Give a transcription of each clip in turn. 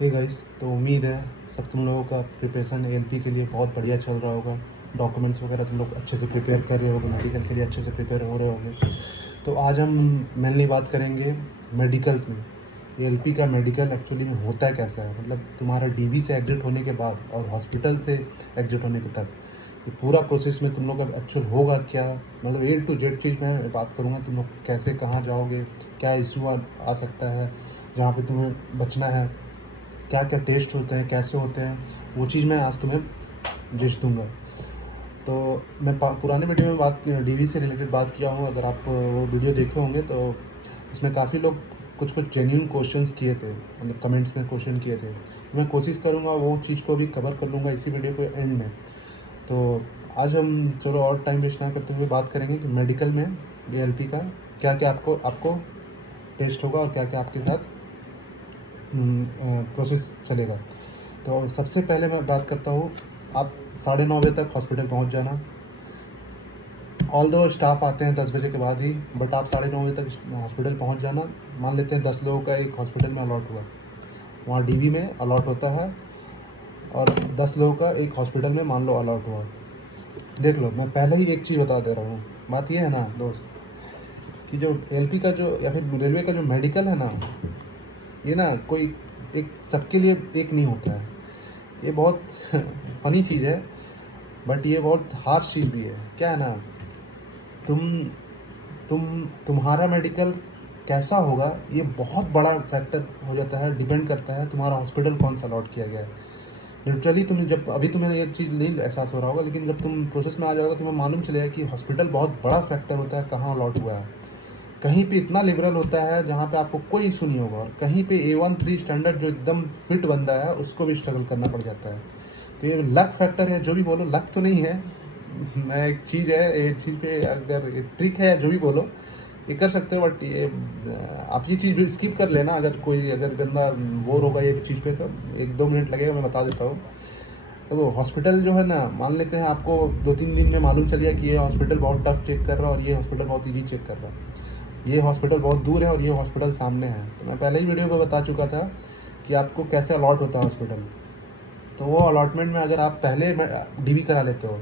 Hey guys, तो उम्मीद है सब तुम लोगों का प्रिपरेशन एलपी के लिए बहुत बढ़िया चल रहा होगा। डॉक्यूमेंट्स वगैरह तुम लोग अच्छे से प्रिपेयर कर रहे होगे, मेडिकल के लिए अच्छे से प्रिपेयर हो रहे होगे। तो आज हम मेनली बात करेंगे मेडिकल्स में। एलपी का मेडिकल एक्चुअली में होता कैसा है, मतलब तुम्हारा डीवी से एग्जिट होने के बाद और हॉस्पिटल से एग्जिट होने के तक ये पूरा प्रोसेस में तुम लोग का एक्चुअल होगा क्या, मतलब ए टू जेड चीज़ मैं बात करूँगा। तुम लोग कैसे कहाँ जाओगे, क्या इशू आ सकता है जहाँ पे तुम्हें बचना है, क्या क्या टेस्ट होते हैं, कैसे होते हैं, वो चीज़ मैं आज तुम्हें जिस दूंगा। तो मैं पुराने वीडियो में बात डीवी से रिलेटेड बात किया हूँ। अगर आप वो वीडियो देखे होंगे तो इसमें काफ़ी लोग कुछ कुछ जेन्यून क्वेश्चंस किए थे, मतलब कमेंट्स में क्वेश्चन किए थे। मैं कोशिश करूँगा वो चीज़ को भी कवर कर लूँगा इसी वीडियो के एंड में। तो आज हम चलो और टाइम वेस्ट ना करते हुए बात करेंगे कि मेडिकल में एलपी का क्या क्या आपको टेस्ट होगा और क्या क्या आपके साथ प्रोसेस चलेगा। तो सबसे पहले मैं बात करता हूँ, आप 9:30 बजे तक हॉस्पिटल पहुँच जाना। ऑल दो स्टाफ आते हैं 10 बजे के बाद ही, बट आप 9:30 बजे तक हॉस्पिटल पहुँच जाना। मान लेते हैं 10 लोगों का एक हॉस्पिटल में अलॉट हुआ, वहाँ डीवी में अलॉट होता है, और 10 लोगों का एक हॉस्पिटल में मान लो अलॉट हुआ। देख लो, मैं पहले ही एक चीज़ बता दे रहा हूँ। बात ये है ना दोस्त, कि जो एलपी का जो या फिर रेलवे का जो मेडिकल है ना, ये ना कोई एक सबके लिए एक नहीं होता है। ये बहुत फनी चीज़ है, बट ये बहुत हार्श चीज़ भी है। क्या है ना, तुम तुम्हारा मेडिकल कैसा होगा ये बहुत बड़ा फैक्टर हो जाता है, डिपेंड करता है तुम्हारा हॉस्पिटल कौन सा अलॉट किया गया है। लिटरली तुम जब अभी तुम्हें ये चीज़ नहीं एहसास हो रहा होगा, लेकिन जब तुम प्रोसेस में आ जाओगे तुम्हें मालूम चलेगा कि हॉस्पिटल बहुत बड़ा फैक्टर होता है कहाँ अलॉट हुआ है। कहीं पे इतना लिबरल होता है जहाँ पे आपको कोई इशू नहीं होगा, और कहीं पे A13 स्टैंडर्ड जो एकदम फिट बंदा है उसको भी स्ट्रगल करना पड़ जाता है। तो ये लक फैक्टर है, जो भी बोलो, लक तो नहीं है। मैं एक चीज़ है, ये चीज़ पे अगर ट्रिक है, जो भी बोलो ये कर सकते हो, बट ये आप ये चीज़ भी स्किप कर लेना। अगर बंदा बोर होगा ये चीज़ पे तो 1-2 मिनट लगेगा, मैं बता देता हूँ। तो हॉस्पिटल जो है ना, मान लेते हैं आपको 2-3 दिन में मालूम चल गया कि ये हॉस्पिटल बहुत टफ चेक कर रहा है और ये हॉस्पिटल बहुत ईजी चेक कर रहा है, ये हॉस्पिटल बहुत दूर है और ये हॉस्पिटल सामने है। तो मैं पहले ही वीडियो में बता चुका था कि आपको कैसे अलॉट होता है हॉस्पिटल। तो वो अलॉटमेंट में अगर आप पहले डीवी करा लेते हो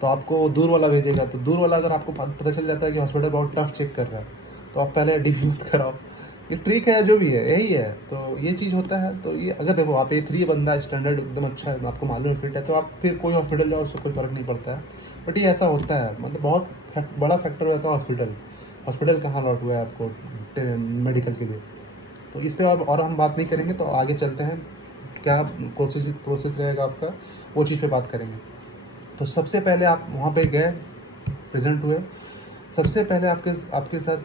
तो आपको दूर वाला भेजेगा। तो दूर वाला अगर आपको पता चल जाता है कि हॉस्पिटल बहुत टफ चेक कर रहा है तो आप पहले डीवी मत कराओ। ये ट्रिक है, जो भी है यही है। तो ये चीज़ होता है। तो ये अगर देखो आप A3 बंदा स्टैंडर्ड एकदम अच्छा है, आपको मालूम है फिट है, तो आप फिर कोई हॉस्पिटल जाओ, उससे कोई फ़र्क नहीं पड़ता है। बट ये ऐसा होता है, मतलब बहुत बड़ा फैक्टर होता है हॉस्पिटल। हॉस्पिटल कहाँ अलॉट हुआ है आपको मेडिकल के लिए। तो इस पर और हम बात नहीं करेंगे, तो आगे चलते हैं। क्या प्रोसेस रहेगा आपका, वो चीज़ पे बात करेंगे। तो सबसे पहले आप वहाँ पे गए, प्रेजेंट हुए। सबसे पहले आपके आपके साथ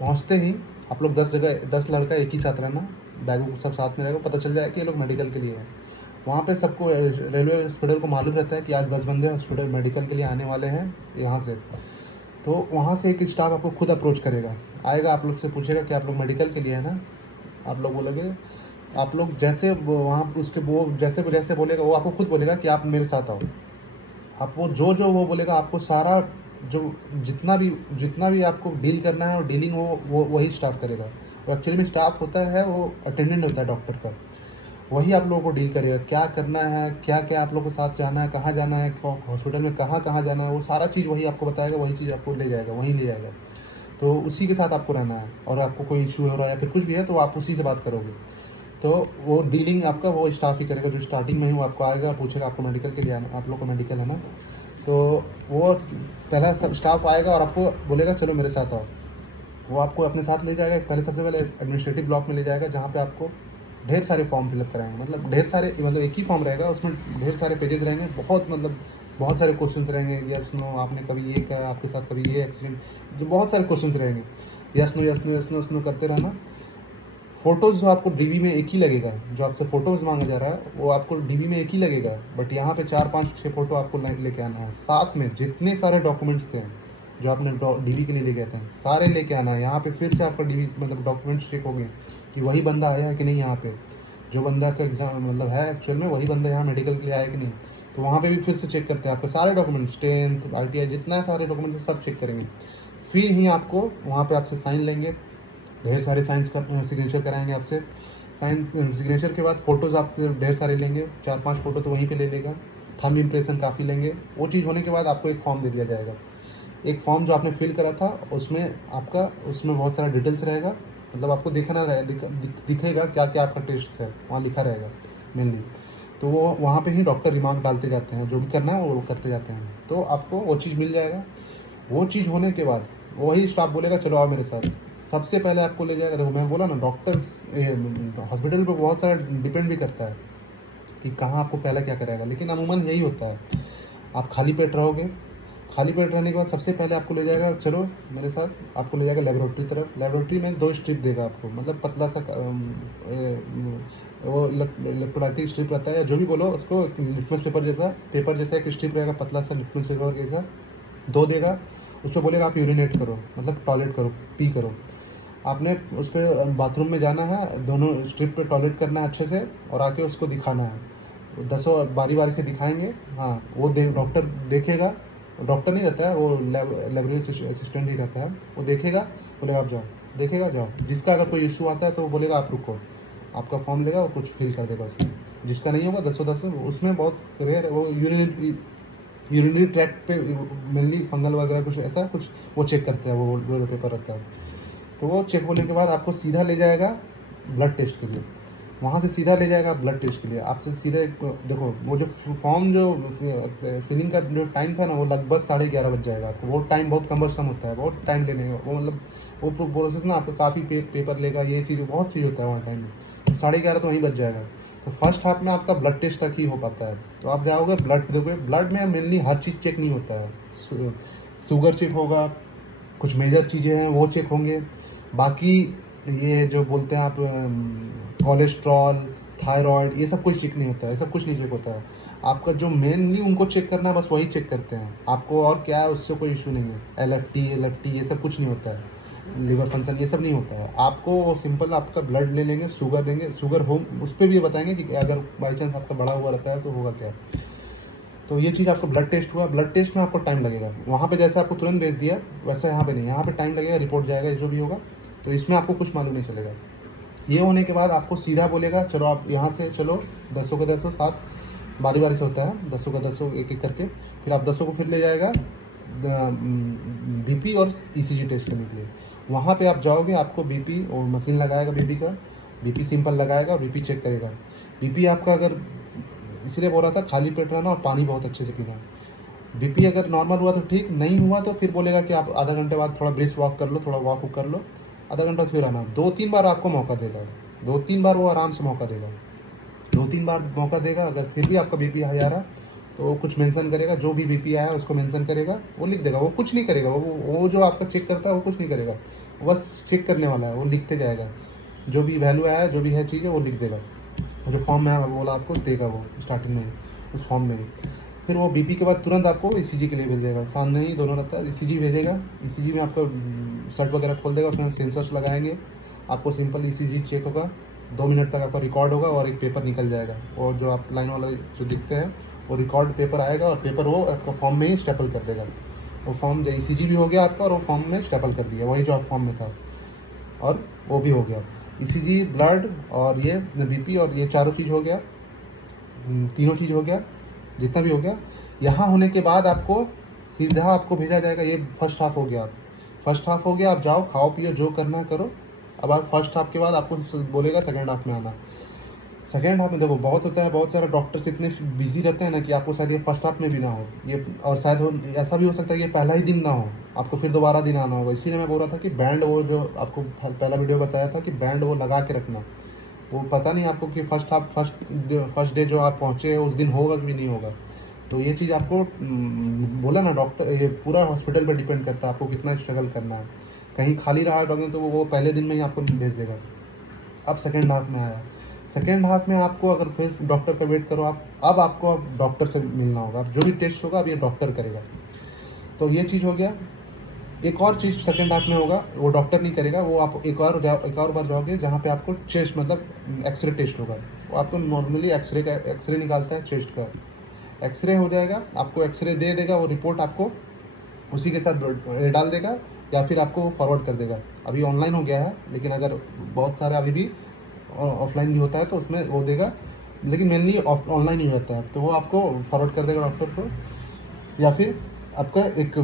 पहुँचते ही आप लोग 10 लड़का एक ही साथ रहना, बैग सब साथ में रहेगा, पता चल जाएगा कि ये लोग मेडिकल के लिए हैं। वहाँ पे सबको रेलवे हॉस्पिटल को मालूम रहता है कि आज 10 बंदे हॉस्पिटल मेडिकल के लिए आने वाले हैं यहाँ से। तो वहाँ से एक स्टाफ आपको खुद अप्रोच करेगा, आएगा, आप लोग से पूछेगा कि आप लोग मेडिकल के लिए है ना। आप लोग बोलोगे, आप लोग जैसे वहाँ उसके वो जैसे जैसे बोलेगा वो आपको खुद बोलेगा कि आप मेरे साथ आओ। आप वो जो वो बोलेगा आपको सारा जो जितना भी आपको डील करना है, और डीलिंग वो वही स्टाफ करेगा। वो एक्चुअली में स्टाफ होता है, वो अटेंडेंट होता है डॉक्टर का, वही आप लोगों को डील करेगा। क्या करना है, क्या क्या आप लोगों को साथ जाना है, कहाँ जाना है, हॉस्पिटल में कहाँ कहाँ जाना है, वो सारा चीज़ वही आपको बताएगा, वही चीज़ आपको ले जाएगा, वहीं ले जाएगा। तो उसी के साथ आपको रहना है। और आपको कोई इशू हो रहा है या फिर कुछ भी है तो आप उसी से बात करोगे। तो वो डीलिंग आपका वो स्टाफ ही करेगा, जो स्टार्टिंग में ही वो आपको आएगा, पूछेगा आपको मेडिकल के लिए आना, आप लोग को मेडिकल है ना। तो वो पहला सब स्टाफ आएगा और आपको बोलेगा चलो मेरे साथ आओ। वो आपको अपने साथ ले जाएगा। सबसे पहले एडमिनिस्ट्रेटिव ब्लॉक में ले जाएगा, जहाँ पे आपको ढेर सारे फॉर्म फिलअप कराएंगे। मतलब ढेर सारे, मतलब एक ही फॉर्म रहेगा, उसमें ढेर सारे पेजेस रहेंगे, बहुत सारे क्वेश्चंस रहेंगे। यस नो, आपने कभी ये किया, आपके साथ कभी ये एक्सीडेंट, जो बहुत सारे क्वेश्चंस रहेंगे। Yes no yes no yes no yes no करते रहना। फ़ोटोज़ जो आपको डीवी में एक ही लगेगा, जो आपसे फ़ोटोज़ मांगा जा रहा है वो आपको डीवी में एक ही लगेगा, बट यहाँ पे 4-5-6 फ़ोटो आपको लेके आना है। साथ में जितने सारे डॉक्यूमेंट्स थे जो आपने डीवी के लिए ले गए थे, सारे लेके आना है। यहाँ पे फिर से आपका डीवी मतलब डॉक्यूमेंट्स चेक हो गए कि वही बंदा आया है कि नहीं, यहाँ पे जो बंदा का एग्ज़ाम मतलब है एक्चुअल में वही बंदा यहाँ मेडिकल के लिए आया कि नहीं। तो वहाँ पे भी फिर से चेक करते हैं आपके सारे डॉक्यूमेंट्स, 10th RTI जितना सारे डॉक्यूमेंट्स सब चेक करेंगे। फिर ही आपको वहाँ पे आपसे साइन लेंगे, ढेर सारे साइंस का सिग्नेचर कराएंगे आपसे। साइन सिग्नेचर के बाद फ़ोटोज़ आपसे ढेर सारे लेंगे, 4-5 फ़ोटो तो वहीं पे ले लेगा। थंब इम्प्रेशन काफ़ी लेंगे। वो चीज़ होने के बाद आपको एक फॉर्म दे दिया जाएगा। एक फॉर्म जो आपने फिल करा था उसमें बहुत सारा डिटेल्स रहेगा, मतलब आपको दिखेगा क्या-क्या आपका टेस्ट है, वहाँ लिखा रहेगा मेनली। तो वो वहाँ पे ही डॉक्टर रिमार्क डालते जाते हैं, जो भी करना है वो करते जाते हैं। तो आपको वो चीज़ मिल जाएगा। वो चीज़ होने के बाद वही स्टाफ बोलेगा चलो आओ मेरे साथ। सबसे पहले आपको ले जाएगा, देखो मैं बोला ना हॉस्पिटल पे बहुत सारा डिपेंड भी करता है कि कहाँ आपको पहला क्या कराएगा, लेकिन अमूमन यही होता है। आप खाली पेट रहोगे, खाली पेट रहने के बाद सबसे पहले आपको ले जाएगा चलो मेरे साथ, आपको ले जाएगा लेबोरेटरी तरफ। लेबोरेटरी में 2 स्ट्रिप देगा आपको, मतलब पतला सा वो इलेक्ट्रोलाइटिक स्ट्रिप रहता है, या जो भी बोलो उसको, लिटमस पेपर जैसा एक स्ट्रिप रहेगा, पतला सा लिटमस पेपर जैसा 2 देगा। उस पर बोलेगा आप यूरिनेट करो, मतलब टॉयलेट करो, पी करो। आपने उस पर बाथरूम में जाना है, दोनों स्ट्रिप पे टॉयलेट करना है अच्छे से, और आके उसको दिखाना है। 10 बारी बारी से दिखाएंगे। हाँ, वो डॉक्टर देखेगा, डॉक्टर नहीं रहता है, वो लाइब्रेरी असिस्टेंट ही रहता है। वो देखेगा, बोलेगा आप जाओ, देखेगा जाओ। जिसका अगर कोई इशू आता है तो वो बोलेगा आप रुको, आपका फॉर्म लेगा और कुछ फिल कर देगा उसमें। जिसका नहीं होगा 10 उसमें बहुत रेयर है, वो यूरिनरी ट्रैक्ट पे मेनली फंगल वगैरह कुछ ऐसा कुछ वो चेक करते हैं, वो जो पेपर रहता है। तो वो चेक होने के बाद आपको सीधा ले जाएगा ब्लड टेस्ट के लिए। वहाँ से सीधा ले जाएगा ब्लड टेस्ट के लिए। आपसे सीधे देखो, वो जो फॉर्म जो फिलिंग का जो टाइम था ना, वो लगभग 11:30 बज जाएगा आपको। वो टाइम बहुत कम्बरसम होता है, बहुत टाइम लेने का वो, मतलब वो प्रोसेस ना आपको काफ़ी पेपर लेगा, ये चीज़ बहुत चीज़ होता है वहाँ टाइम में। 11:30 तो वहीं बज जाएगा। तो फर्स्ट हाफ में आपका ब्लड टेस्ट तक ही हो पाता है। तो आप जाओगे ब्लड दोगे। ब्लड में मेनली हर चीज़ चेक नहीं होता है। शुगर चेक होगा, कुछ मेजर चीज़ें हैं वो चेक होंगे। बाकी ये जो बोलते हैं आप कोलेस्ट्रॉल, थायराइड, ये सब कुछ चेक नहीं होता है, ये सब कुछ नहीं चेक होता है। आपका जो मेनली उनको चेक करना है बस वही चेक करते हैं। आपको और क्या है उससे कोई इशू नहीं है। LFT ये सब कुछ नहीं होता है, लिवर फंक्शन ये सब नहीं होता है। आपको सिंपल आपका ब्लड ले लेंगे, शुगर देंगे, शुगर हो उस पर भी ये बताएंगे कि अगर बाई चांस आपका बढ़ा हुआ रहता है तो होगा क्या। तो ये चीज़ आपको ब्लड टेस्ट हुआ। ब्लड टेस्ट में आपको टाइम लगेगा, वहाँ पे जैसे आपको तुरंत भेज दिया वैसे यहाँ पे नहीं, यहाँ पे टाइम लगेगा, रिपोर्ट जाएगा जो भी होगा। तो इसमें आपको कुछ मालूम नहीं चलेगा। ये होने के बाद आपको सीधा बोलेगा चलो आप यहाँ से चलो 10 का 10 साथ बारी बारी से होता है, 10 का 10 एक एक करके। फिर आप 10 को फिर ले जाएगा BP और ECG टेस्ट करने के लिए। वहाँ पे आप जाओगे, आपको BP और मशीन लगाएगा, BP का BP सिंपल लगाएगा और BP चेक करेगा। BP आपका अगर, इसलिए बोल रहा था खाली पेट रहना और पानी बहुत अच्छे से पीना। BP अगर नॉर्मल हुआ तो ठीक, नहीं हुआ तो फिर बोलेगा कि आप आधा घंटे बाद थोड़ा ब्रिस्क वॉक कर लो, थोड़ा वॉक कर लो, आधा घंटा फिर आना। 2-3 बार आपको मौका देगा, 2-3 बार वो आराम से मौका देगा, 2-3 बार मौका देगा। अगर फिर भी आपका BP हाई आ रहा तो वो कुछ मेंशन करेगा, जो भी BP आया उसको मेंशन करेगा, वो लिख देगा। वो कुछ नहीं करेगा, वो जो आपका चेक करता है वो कुछ नहीं करेगा, वो बस चेक करने वाला है, वो लिखते जाएगा। जो भी वैल्यू आया, जो भी है चीज़ है वो लिख देगा। जो फॉर्म में बोला आपको देगा वो स्टार्टिंग में उस फॉर्म में। फिर वो BP के बाद तुरंत आपको ECG के लिए भेज देगा, सामने ही दोनों रहता है। ECG भेजेगा, ECG में आपको शर्ट वगैरह खोल देगा, उसमें सेंसर्स लगाएंगे। आपको सिंपल ECG चेक होगा, 2 मिनट तक आपका रिकॉर्ड होगा और एक पेपर निकल जाएगा। और जो आप लाइन वाला जो दिखते हैं वो रिकॉर्ड पेपर आएगा, और पेपर वो आपका फॉर्म में ही स्टेपल कर देगा। वो फॉर्म जो ECG भी हो गया आपका, और वो फॉर्म में स्टेपल कर दिया, वही जो आप फॉर्म में था, और वो भी हो गया। ECG, ब्लड और ये BP और ये चारों चीज़ हो गया, तीनों चीज़ हो गया, जितना भी हो गया। यहाँ होने के बाद आपको सीधा आपको भेजा जाएगा। ये फर्स्ट हाफ हो गया, फर्स्ट हाफ हो गया। आप जाओ, खाओ पियो, जो करना है करो। अब आप फर्स्ट हाफ के बाद आपको बोलेगा सेकेंड हाफ में आना। सेकेंड हाफ में देखो बहुत होता है, बहुत सारे डॉक्टर्स इतने बिजी रहते हैं ना कि आपको शायद ये फर्स्ट हाफ में भी ना हो ये, और शायद ऐसा भी हो सकता है कि पहला ही दिन ना हो, आपको फिर दोबारा दिन आना होगा। इसीलिए मैं बोल रहा था कि बैंड, वो जो आपको पहला वीडियो बताया था कि बैंड वो लगा के रखना। वो पता नहीं आपको कि फर्स्ट डे जो आप पहुँचे उस दिन होगा कि नहीं होगा। तो ये चीज़ आपको बोला ना डॉक्टर, ये पूरा हॉस्पिटल पर डिपेंड करता है आपको कितना स्ट्रगल करना है। कहीं खाली रहा डॉक्टर तो वो पहले दिन में ही आपको भेज देगा। अब सेकेंड हाफ में आया, सेकेंड हाफ में आपको अगर फिर डॉक्टर का वेट करो आप, अब आपको डॉक्टर से मिलना होगा। अब जो भी टेस्ट होगा अब ये डॉक्टर करेगा। तो ये चीज़ हो गया। एक और चीज़ सेकेंड हाफ में होगा, वो डॉक्टर नहीं करेगा, वो आप एक और बार जाओगे जहाँ पे आपको चेस्ट मतलब एक्सरे टेस्ट होगा। वो आपको नॉर्मली एक्सरे निकालता है चेस्ट का, एक्सरे हो जाएगा, आपको एक्सरे दे देगा, वो रिपोर्ट आपको उसी के साथ डाल देगा या फिर आपको फॉरवर्ड कर देगा। अभी ऑनलाइन हो गया है, लेकिन अगर बहुत सारे अभी भी ऑफलाइन भी होता है तो उसमें वो देगा, लेकिन मेनली ऑनलाइन ही होता है। तो वो आपको फॉरवर्ड कर देगा डॉक्टर को, या फिर आपका एक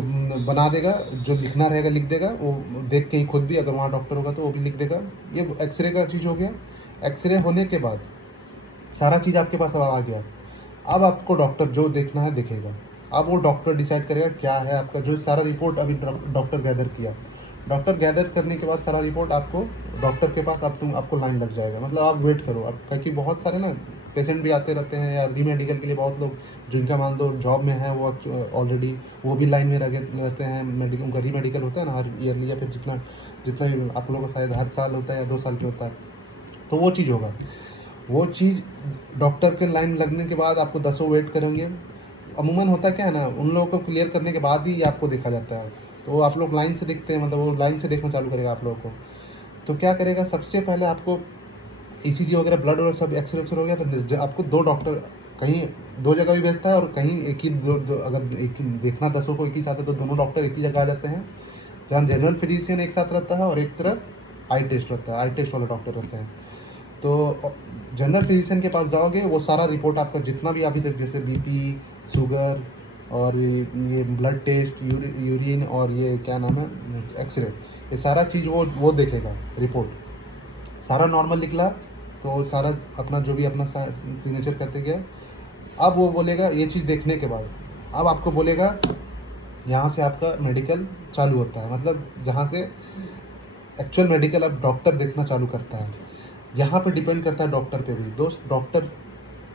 बना देगा, जो लिखना रहेगा लिख देगा, वो देख के ही खुद भी, अगर वहाँ डॉक्टर होगा तो वो भी लिख देगा। ये एक्सरे का चीज़ हो गया। एक्सरे होने के बाद सारा चीज़ आपके पास अब आ गया। अब आपको डॉक्टर जो देखना है देखेगा। अब वो डॉक्टर डिसाइड करेगा क्या है आपका, जो सारा रिपोर्ट अभी डॉक्टर गैदर किया। डॉक्टर गैदर करने के बाद सारा रिपोर्ट आपको डॉक्टर के पास, अब आपको लाइन लग जाएगा। मतलब आप वेट करो अब, क्योंकि बहुत सारे ना पेशेंट भी आते रहते हैं, या री मेडिकल के लिए बहुत लोग जिनका मान लो जॉब में है वो ऑलरेडी, वो भी लाइन में रहते हैं। मेडिकल, उनका री मेडिकल होता है ना हर ईयरली, या फिर जितना जितना भी आप लोगों का शायद हर साल होता है या 2 साल के होता है, तो वो चीज़ होगा। वो चीज़ डॉक्टर के लाइन लगने के बाद आपको 10 वेट करेंगे। अमूमन होता क्या है ना, उन लोगों को क्लियर करने के बाद ही आपको देखा जाता है। तो आप लोग लाइन से देखते हैं, मतलब वो लाइन से देखना चालू करेगा आप लोगों को। तो क्या करेगा, सबसे पहले आपको ईसीजी वगैरह, ब्लड और सब एक्सरे हो गया, तो आपको 2 डॉक्टर, कहीं 2 जगह भी भेजता है और कहीं एक ही अगर एक देखना 10 को एक ही साथ है तो दोनों डॉक्टर एक ही जगह आ जाते हैं, जहाँ जनरल फिजिशियन एक साथ रहता है और एक तरफ आई टेस्ट रहता है, आई टेस्ट वाला डॉक्टर रहते हैं। तो जनरल फिजिशियन के पास जाओगे, वो सारा रिपोर्ट आपका जितना भी अभी तक, जैसे बीपी, शुगर और ये ब्लड टेस्ट, यूरिन और ये क्या नाम है एक्सरे, ये सारा चीज़ वो देखेगा। रिपोर्ट सारा नॉर्मल निकला तो सारा अपना जो भी अपना सिग्नेचर करते गया। अब वो बोलेगा ये चीज़ देखने के बाद, अब आपको बोलेगा यहाँ से आपका मेडिकल चालू होता है, मतलब जहाँ से एक्चुअल मेडिकल अब डॉक्टर देखना चालू करता है। यहाँ पे डिपेंड करता है डॉक्टर पे भी। दोस्त, डॉक्टर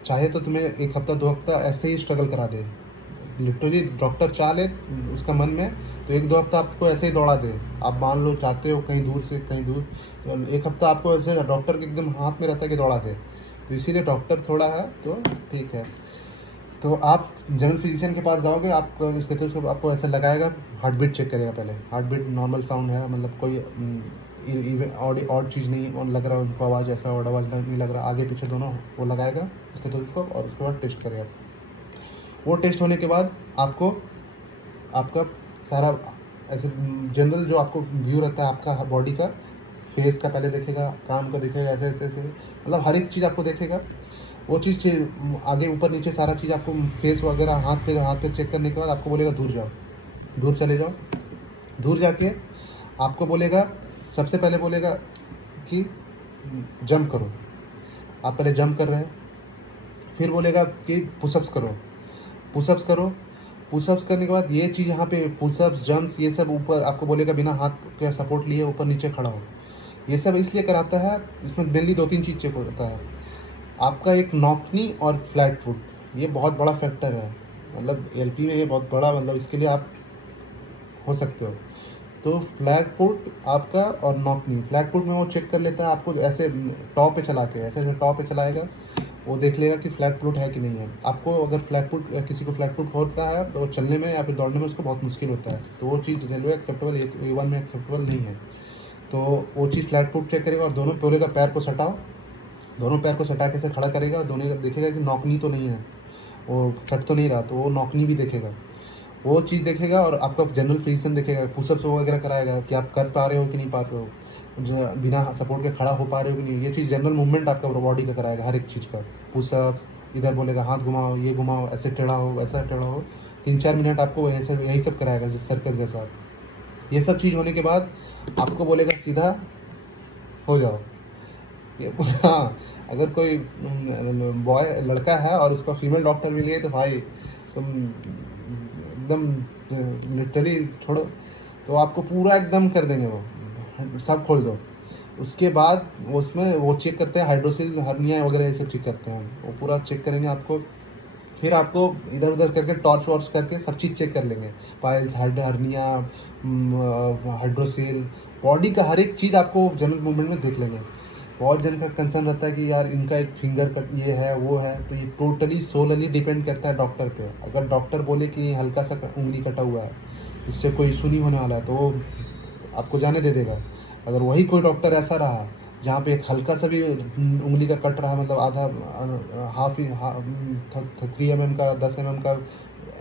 चाहे तो तुम्हें 1 हफ्ता 2 हफ्ता ऐसे ही स्ट्रगल करा दे, लिटरली डॉक्टर चाह ले उसका मन में तो 1-2 हफ्ता आपको ऐसे ही दौड़ा दे। आप मान लो चाहते हो कहीं दूर से कहीं दूर, तो 1 हफ्ता आपको ऐसे डॉक्टर के एकदम हाथ में रहता है कि दौड़ा दे। तो इसीलिए डॉक्टर थोड़ा है तो ठीक है। तो आप जनरल फिजिशियन के पास जाओगे, आपको स्टेथोस्कोप आपको ऐसे लगाएगा, हार्ट बीट चेक करेगा पहले। हार्ट बीट नॉर्मल साउंड है, मतलब कोई और चीज़ नहीं लग रहा, उनको आवाज़ ऐसा और आवाज़ नहीं लग रहा, आगे पीछे दोनों वो लगाएगा स्टेथोस्कोप, और उसके बाद टेस्ट करेगा। वो टेस्ट होने के बाद आपको आपका सारा ऐसे जनरल जो आपको व्यू रहता है आपका बॉडी का, फेस का पहले देखेगा, कान का देखेगा, ऐसे ऐसे ऐसे, मतलब हर एक चीज़ आपको देखेगा। वो चीज़ आगे ऊपर नीचे सारा चीज़ आपको, फेस वगैरह हाथ पे चेक करने के बाद आपको बोलेगा दूर जाओ, दूर चले जाओ। दूर जाके आपको बोलेगा, सबसे पहले बोलेगा कि जंप करो। आप पहले जंप कर रहे हैं, फिर बोलेगा कि पुशअप्स करो, पुशअप्स करो। पुशअप्स करने के बाद ये चीज़ यहाँ पे पुशअप्स, जंप्स, ये सब ऊपर आपको बोलेगा बिना हाथ के सपोर्ट लिए ऊपर नीचे खड़ा हो। ये सब इसलिए कराता है, इसमें मेनली 2-3 चीज़ चेक होता है। आपका एक नॉकनी और फ्लैट फुट, ये बहुत बड़ा फैक्टर है, मतलब एलपी में ये बहुत बड़ा, मतलब इसके लिए आप हो सकते हो। तो फ्लैट फुट आपका और नॉकनी, फ्लैट फुट में वो चेक कर लेता है आपको, ऐसे टॉप पे चला के, ऐसे टॉप पे चलाएगा, वो देख लेगा कि फ्लैट फुट है कि नहीं है। आपको अगर फ्लैट फुट, किसी को फ्लैट फुट होता है तो चलने में या फिर दौड़ने में उसको बहुत मुश्किल होता है, तो वो चीज़ रेलवे एक्सेप्टेबल, A1 में एक्सेप्टेबल नहीं है। तो वो चीज़ फ्लैट फुट चेक करेगा, और दोनों बोलेगा पैर को सटाओ, दोनों पैर को सटा के से खड़ा करेगा, दोनों देखेगा कि नॉकनी तो नहीं है, वो सट तो नहीं रहा, तो वो नॉकनी भी देखेगा, वो चीज़ देखेगा। और आपका जनरल फिजिशियन देखेगा, पुशअप्स वगैरह कराएगा कि आप कर पा रहे हो कि नहीं पा रहे हो, बिना सपोर्ट के खड़ा हो पा रहे हो कि नहीं। ये चीज़ जनरल मूवमेंट आपका बॉडी का कराएगा, हर एक चीज़ का। पुशअप्स, इधर बोलेगा हाथ घुमाओ, ये घुमाओ, ऐसे टेढ़ा हो, ऐसा टेढ़ा हो, 3-4 मिनट आपको यही सब कराएगा, जैसे सर्कस जैसा। ये सब चीज़ होने के बाद आपको बोलेगा सीधा हो जाओ। हाँ, अगर कोई बॉय लड़का है और उसका फीमेल डॉक्टर भी लिए तो भाई तुम एकदम लिटरली छोड़ो, तो आपको पूरा एकदम कर देंगे, वो सब खोल दो। उसके बाद उसमें वो चेक करते हैं हाइड्रोसिल, हर्निया वगैरह ये सब चेक करते हैं, वो पूरा चेक करेंगे आपको। फिर आपको इधर उधर करके टॉर्च वॉर्च करके सब चीज़ चेक कर लेंगे, पाइल्स, हर्निया, हाइड्रोसिल, बॉडी का हर एक चीज़ आपको जनरल मूवमेंट में देख लेंगे। बहुत जन का कंसर्न रहता है कि यार इनका एक फिंगर कट ये है वो है, तो ये टोटली सोलली डिपेंड करता है डॉक्टर पे। अगर डॉक्टर बोले कि हल्का सा उंगली कटा हुआ है, इससे कोई इशू नहीं होने वाला है, तो वो आपको जाने दे देगा। अगर वही कोई डॉक्टर ऐसा रहा जहाँ पे एक हल्का सा भी उंगली का कट रहा, मतलब आधा 3 mm का 10 mm का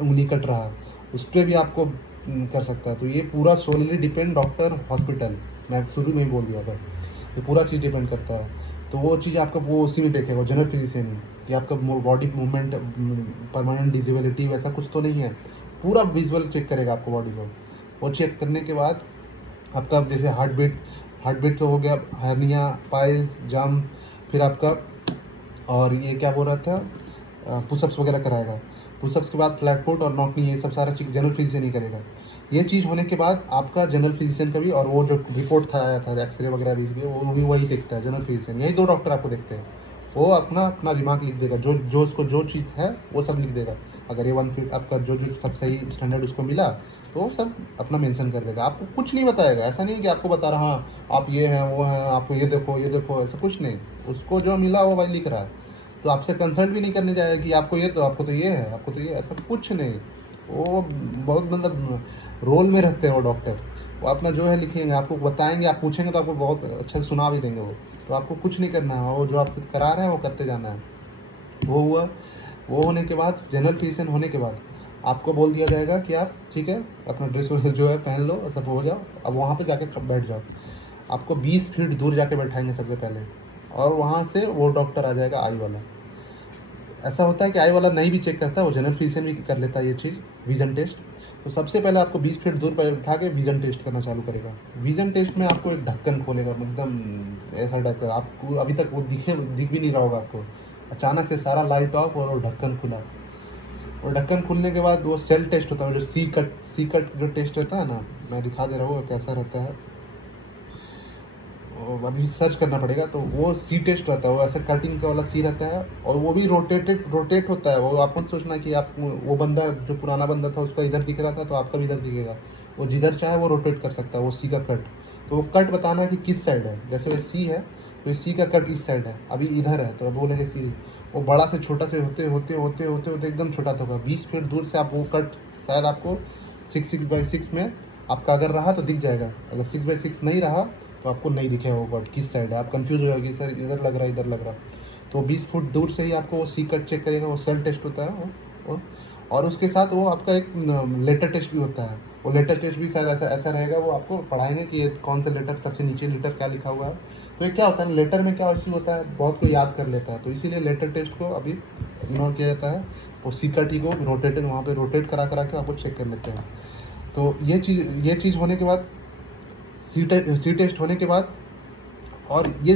उंगली कट रहा, उस पर भी आपको कर सकता है। तो ये पूरा सोलली डिपेंड डॉक्टर, हॉस्पिटल, मैं शुरू में ही बोल दिया था, ये पूरा चीज़ डिपेंड करता है। तो वो चीज़ आपका वो उसी में देखेगा, जनरल फिजिशियन ही, कि आपका बॉडी मूवमेंट, परमानेंट डिसेबिलिटी वैसा कुछ तो नहीं है, पूरा विजुअल चेक करेगा आपको बॉडी को। वो चेक करने के बाद आपका जैसे हार्ट बीट तो हो गया, हर्निया, पाइल्स, जाम, फिर आपका और ये क्या बोल रहा था, पुशअप्स वगैरह कराएगा। पुशअप्स के बाद फ्लैट फुट और नॉकिंग, ये सब सारा चीज़ जनरल फिजिशियन ही करेगा। ये चीज़ होने के बाद आपका जनरल फिजिशियन का भी, और वो जो रिपोर्ट था आया था एक्सरे वगैरह भी, वो भी वही देखता है जनरल फिजिशियन। यही दो डॉक्टर आपको देखते हैं। वो अपना अपना रिमार्क लिख देगा, जो उसको जो चीज़ है वो सब लिख देगा। अगर A1 फिट आपका जो जो सब सही स्टैंडर्ड उसको मिला तो वो सब अपना मेंशन कर देगा, आपको कुछ नहीं बताएगा। ऐसा नहीं कि आपको बता रहा हाँ आप ये हैं वो हैं, आपको ये देखो, ऐसा कुछ नहीं। उसको जो मिला वो भाई लिख रहा है। तो आपसे कंसल्ट भी नहीं करने जाएगा कि आपको तो ये है, आपको तो ये, ऐसा कुछ नहीं। वो बहुत मतलब रोल में रहते हैं वो डॉक्टर। वो अपना जो है लिखेंगे, आपको बताएंगे, आप पूछेंगे तो आपको बहुत अच्छे से सुना भी देंगे वो। तो आपको कुछ नहीं करना है, वो जो आपसे करा रहे हैं वो करते जाना है। वो हुआ। वो होने के बाद, जनरल फिजिशियन होने के बाद आपको बोल दिया जाएगा कि आप ठीक है अपना ड्रेस जो है पहन लो, सब हो जाओ, अब वहाँ पे जाके बैठ जाओ। आपको 20 फीट दूर जाके बैठाएंगे सबसे पहले, और वहाँ से वो डॉक्टर आ जाएगा आई वाला। ऐसा होता है कि आई वाला नहीं भी चेक करता, वो जनरल फिजिशियन भी कर लेता है ये चीज़, विजन टेस्ट। तो सबसे पहले आपको 20 फीट दूर पर उठा के विजन टेस्ट करना चालू करेगा। विजन टेस्ट में आपको एक ढक्कन खोलेगा, एकदम ऐसा ढक्कन, आपको अभी तक वो दिख भी नहीं रहा होगा आपको। अचानक से सारा लाइट ऑफ और वो ढक्कन खुला। और ढक्कन खुलने के बाद वो सेल टेस्ट होता है, जो सी कट जो टेस्ट रहता है ना, मैं दिखा दे रहा हूँ कैसा रहता है। और अभी सर्च करना पड़ेगा। तो वो सी टेस्ट रहता है, वो ऐसे कटिंग का वाला सी रहता है, और वो भी रोटेट होता है। वो आप मत सोचना कि आप वो बंदा जो पुराना बंदा था उसका इधर दिख रहा था तो आपका भी इधर दिखेगा। वो जिधर चाहे वो रोटेट कर सकता है, वो सी का कट। तो वो कट बताना कि किस साइड है, जैसे वो सी है तो सी का कट इस साइड है, अभी इधर है तो बोलेंगे सी। वो बड़ा से छोटा से होते होते होते होते होते एकदम छोटा होगा। 20 फीट दूर से आप वो कट शायद आपको 6x6 में आपका अगर रहा तो दिख जाएगा, अगर 6x6 नहीं रहा तो आपको नहीं दिखेगा वो कट किस साइड है। आप कंफ्यूज हो जाओगे सर इधर लग रहा है इधर लग रहा। तो 20 फुट दूर से ही आपको वो सी कट चेक करेगा, वो सेल टेस्ट होता है वो। और उसके साथ वो आपका एक लेटर टेस्ट भी होता है। वो लेटर टेस्ट भी शायद ऐसा रहेगा, वो आपको पढ़ाएंगे कि ये कौन सा लेटर, सबसे नीचे लेटर क्या लिखा हुआ है। तो ये क्या होता है, लेटर में क्या इश्यू होता है, बहुत कोई याद कर लेता है, तो इसीलिए लेटर टेस्ट को अभी इग्नोर किया जाता है। वो सी कट ही को रोटेटेड वहाँ पे रोटेट करा के आपको चेक कर लेते हैं। तो ये चीज़ होने के बाद, सी टेस्ट होने के बाद, और ये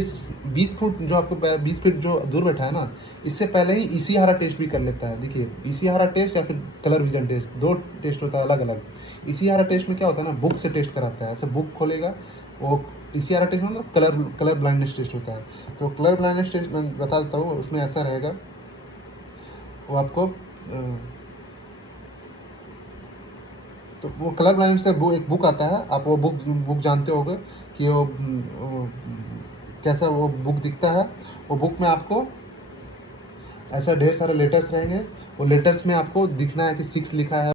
20 फुट जो आपको 20 फीट जो दूर बैठा है ना, इससे पहले ही ईसीआरआ टेस्ट भी कर लेता है। देखिए ईसीआरआ टेस्ट या फिर कलर विजन टेस्ट, दो टेस्ट होता है अलग अलग। ईसीआरआ टेस्ट में क्या होता है ना, बुक से टेस्ट कराता है, ऐसे बुक खोलेगा वो। ईसीआरआ टेस्ट में मतलब कलर ब्लाइंडनेस टेस्ट होता है। तो कलर ब्लाइंडनेस टेस्ट मैं बता देता हूँ, उसमें ऐसा रहेगा, वो आपको तो वो कलर ब्लाइंडनेस से एक बुक आता है, आप वो बुक जानते होगे कि वो कैसा वो बुक दिखता है। वो बुक में आपको ऐसा ढेर सारे लेटर्स रहेंगे, वो लेटर्स में आपको दिखना है कि 6 लिखा है।